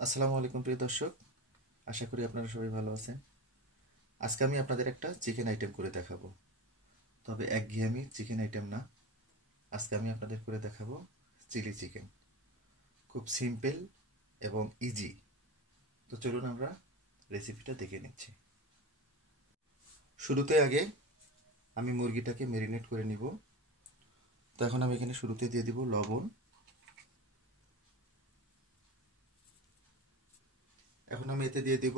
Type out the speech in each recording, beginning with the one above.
আসসালামু আলাইকুম প্রিয় দর্শক, আশা করি আপনারা সবাই ভালো আছেন। আজকে আমি আপনাদের একটা চিকেন আইটেম করে দেখাবো, তবে একঘেয়েমি চিকেন আইটেম না। আজকে আমি আপনাদের করে দেখাবো চিলি চিকেন। খুব সিম্পল এবং ইজি। তো চলুন আমরা রেসিপিটা দেখে নিচ্ছি। শুরুতে আগে আমি মুরগিটাকে ম্যারিনেট করে নিব। তো এখন আমি এখানে শুরুতে দিয়ে দিব লবণ। এখন আমি এতে দিয়ে দিব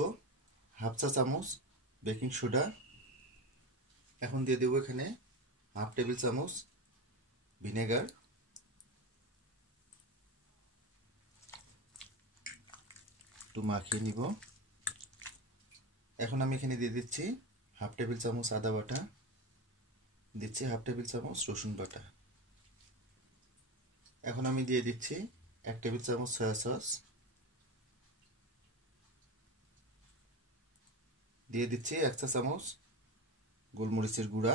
হাফ চা চামচ বেকিং সোডা। এখন দিয়ে দেবো এখানে হাফ টেবিল চামচ ভিনেগার। একটু মাখিয়ে নিব। এখন আমি এখানে দিয়ে দিচ্ছি হাফ টেবিল চামচ আদা বাটা, দিচ্ছি হাফ টেবিল চামচ রসুন বাটা। এখন আমি দিয়ে দিচ্ছি 1 টেবিল চামচ সয়া সস, দিয়ে দিচ্ছি 1 চা চামচ গোলমরিচের গুঁড়া।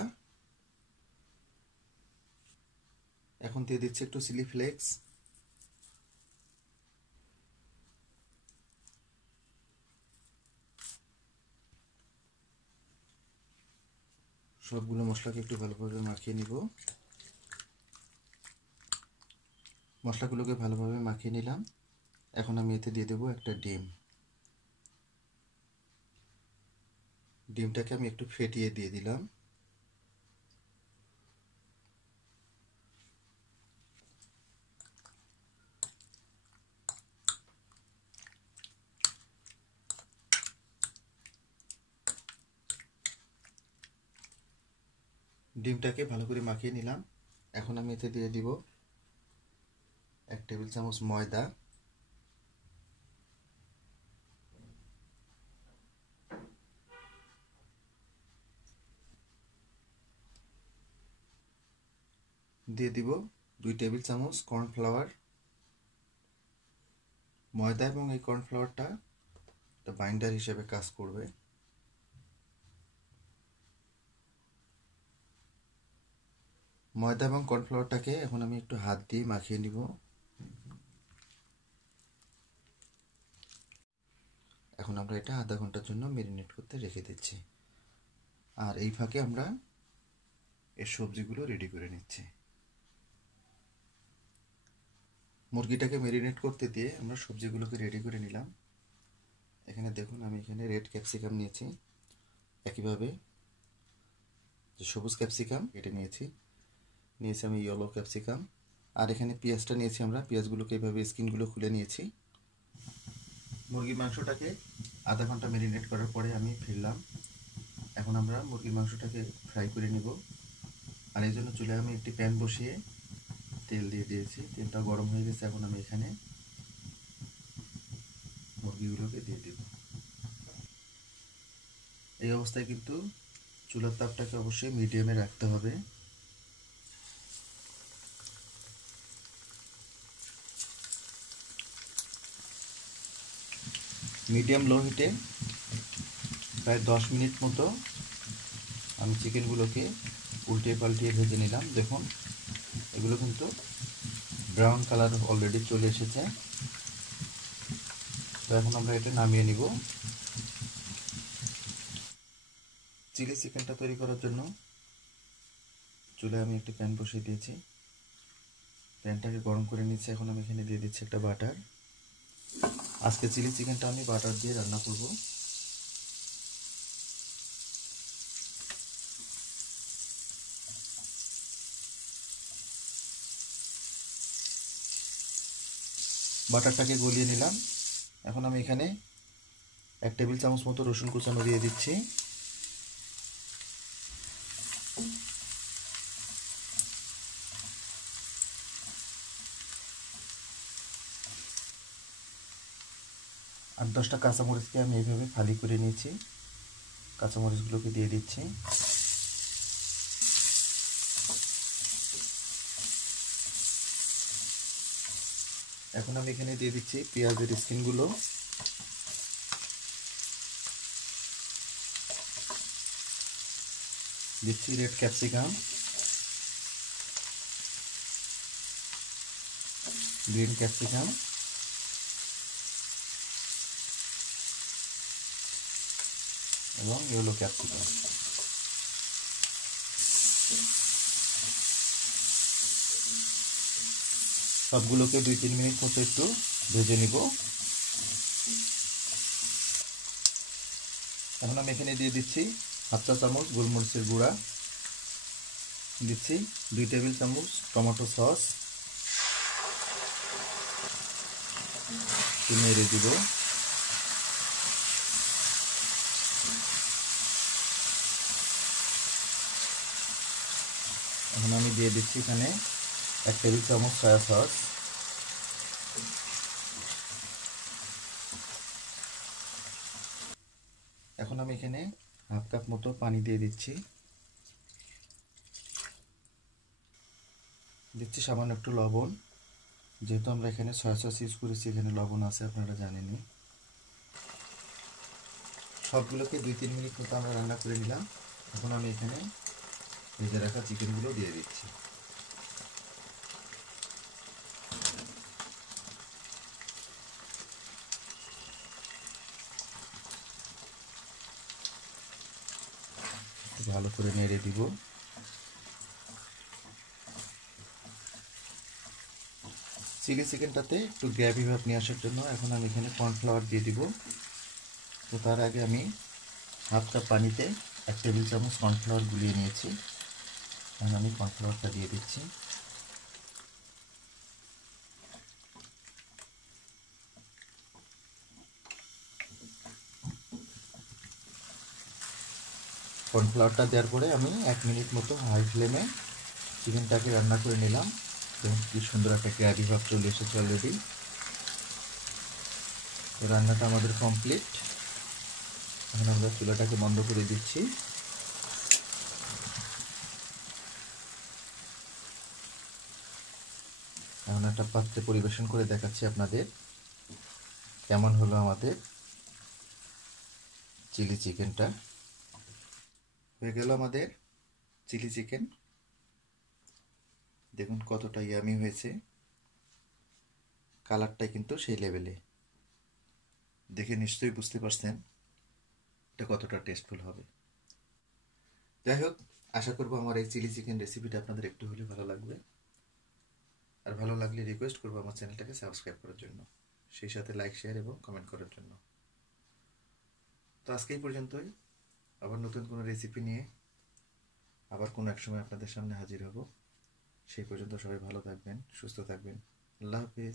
এখন দিয়ে দিচ্ছি একটু চিলি ফ্লেক্স, সবগুলো মশলাকে একটু ভালোভাবে মাখিয়ে নিব। মশলাগুলোকে ভালোভাবে মাখিয়ে নিলাম। এখন আমি এতে দিয়ে দেবো একটা ডিম। ডিমটাকে আমি একটু ফেটিয়ে দিয়ে দিলাম। ডিমটাকে ভালো করে মাখিয়ে নিলাম। এখন আমি এতে দিয়ে দিব 1 টেবিল চামচ ময়দা, দিয়ে দিব 2 টেবিল চামচ কর্নফ্লাওয়ার। ময়দা এবং এই কর্নফ্লাওয়ারটা একটা বাইন্ডার হিসেবে কাজ করবে। ময়দা এবং কর্নফ্লাওয়ারটাকে এখন আমি একটু হাত দিয়ে মাখিয়ে নিব। এখন আমরা এটা আধা ঘন্টার জন্য ম্যারিনেট করতে রেখে দিচ্ছি। আর এই ফাঁকে আমরা এর সবজিগুলো রেডি করে নিচ্ছি। মুরগিটাকে ম্যারিনেট করতে দিয়ে আমরা সবজিগুলোকে রেডি করে নিলাম। এখানে দেখুন, আমি এখানে রেড ক্যাপসিকাম নিয়েছি, একইভাবে যে সবুজ ক্যাপসিকাম এটা নিয়েছি আমি ইয়েলো ক্যাপসিকাম। আর এখানে পেঁয়াজটা নিয়েছি আমরা, পেঁয়াজগুলোকে এইভাবে স্কিনগুলো খুলে নিয়েছি। মুরগির মাংসটাকে আধা ঘন্টা ম্যারিনেট করার পরে আমি ফিরলাম। এখন আমরা মুরগির মাংসটাকে ফ্রাই করে নিব। আর এই জন্য চুলায় আমি একটি প্যান বসিয়ে তেল দিয়ে দিয়েছি। তেলটা গরম হয়ে গেছে। এখন আমি এখানে মুরগিগুলোকে দিয়ে দেব। এই অবস্থায় কিন্তু চুলার তাপটাকে অবশ্যই মিডিয়ামে রাখতে হবে। মিডিয়াম লো হিটে প্রায় 10 মিনিট মতো আমি চিকেনগুলোকে উল্টিয়ে পাল্টিয়ে ভেজে নিলাম। দেখুন, এগুলো কিন্তু ব্রাউন কালার অলরেডি চলে এসেছে। তো এখন আমরা এটা নামিয়ে নিব। চিলি চিকেনটা তৈরি করার জন্য চুলায় আমি একটি প্যান বসিয়ে দিয়েছি। প্যানটাকে গরম করে নিচ্ছি। এখন আমি এখানে দিয়ে দিচ্ছি একটা বাটার। আজকে চিলি চিকেনটা আমি বাটার দিয়ে রান্না করব। বাটারটাকে গলিয়ে নিলাম। এখন আমি এখানে 1 টেবিল চামচ মতো রসুন কুচানো দিয়ে দিচ্ছি। আর 10টা কাঁচামরিচকে আমি এইভাবে ফালি করে নিয়েছি। কাঁচামরিচগুলোকে দিয়ে দিচ্ছি। এখন আমি এখানে দিয়ে দিচ্ছি পেঁয়াজের স্কিনগুলো। দিচ্ছি রেড ক্যাপসিকাম, গ্রিন ক্যাপসিকাম, এবং ইয়েলো ক্যাপসিকাম। সবগুলোকে 2-3 মিনিট মতো একটু ভেজে নিব। এখন আমি এখানে দিয়ে দিচ্ছি 1/2 চা চামচ গোলমরিচের গুঁড়া, দিচ্ছি 2 টেবিল চামচ টমেটো সস, নেড়ে দিব। এখন আমি দিয়ে দিচ্ছি এখানে 1 টেবিল চামচ সয়া সস, এখন আমি এখানে 1/2 কাপ মতো পানি দিয়ে দিচ্ছি। দিচ্ছি সামান্য একটু লবণ, যেহেতু আমরা এখানে সয়া সস ইউজ করেছি, এখানে লবণ আছে আপনারা জানেনই। সবগুলোকে 2-3 মিনিট মতো আমরা রান্না করে নিলাম। এখন আমি এখানে ভেজে রাখা চিকেনগুলো দিয়ে দিচ্ছি। ভালো করে নেড়ে দিব। চিলি চিকেনটাতে একটু গ্রেভি ভাব নিয়ে আসার জন্য এখন আমি এখানে কর্নফ্লাওয়ার দিয়ে দিব। তো তার আগে আমি 1/2 কাপ পানিতে 1 টেবিল চামচ কর্নফ্লাওয়ার গুলিয়ে নিয়েছি। এখন আমি কর্নফ্লাওয়ারটা দিয়ে দিচ্ছি। কর্নফ্লাওয়ারটা দেওয়ার পরে আমি 1 মিনিট মতো হাই ফ্লেমে চিকেনটাকে রান্না করে নিলাম। দেখুন কি সুন্দর একটা গ্রেভি ভাব চলে এসেছে অলরেডি। তো রান্নাটা আমাদের কমপ্লিট। এখন আমরা চুলাটাকে বন্ধ করে দিচ্ছি। এখন একটা পাত্রে পরিবেশন করে দেখাচ্ছি আপনাদের কেমন হলো আমাদের চিলি চিকেনটা। হয়ে গেল আমাদের চিলি চিকেন। দেখুন কতটা ইয়ামি হয়েছে, কালারটা কিন্তু সেই লেভেলে। দেখে নিশ্চয়ই বুঝতে পারছেন এটা কতটা টেস্টফুল হবে। যাই হোক, আশা করবো আমার এই চিলি চিকেন রেসিপিটা আপনাদের একটু হলেও ভালো লাগবে। আর ভালো লাগলে রিকোয়েস্ট করবো আমার চ্যানেলটাকে সাবস্ক্রাইব করার জন্য, সেই সাথে লাইক, শেয়ার এবং কমেন্ট করার জন্য। তো আজকে এই পর্যন্তই। আবার নতুন কোনো রেসিপি নিয়ে আবার কোনো এক সময় আপনাদের সামনে হাজির হব। সেই পর্যন্ত সবাই ভালো থাকবেন, সুস্থ থাকবেন। আল্লাহ হাফিজ।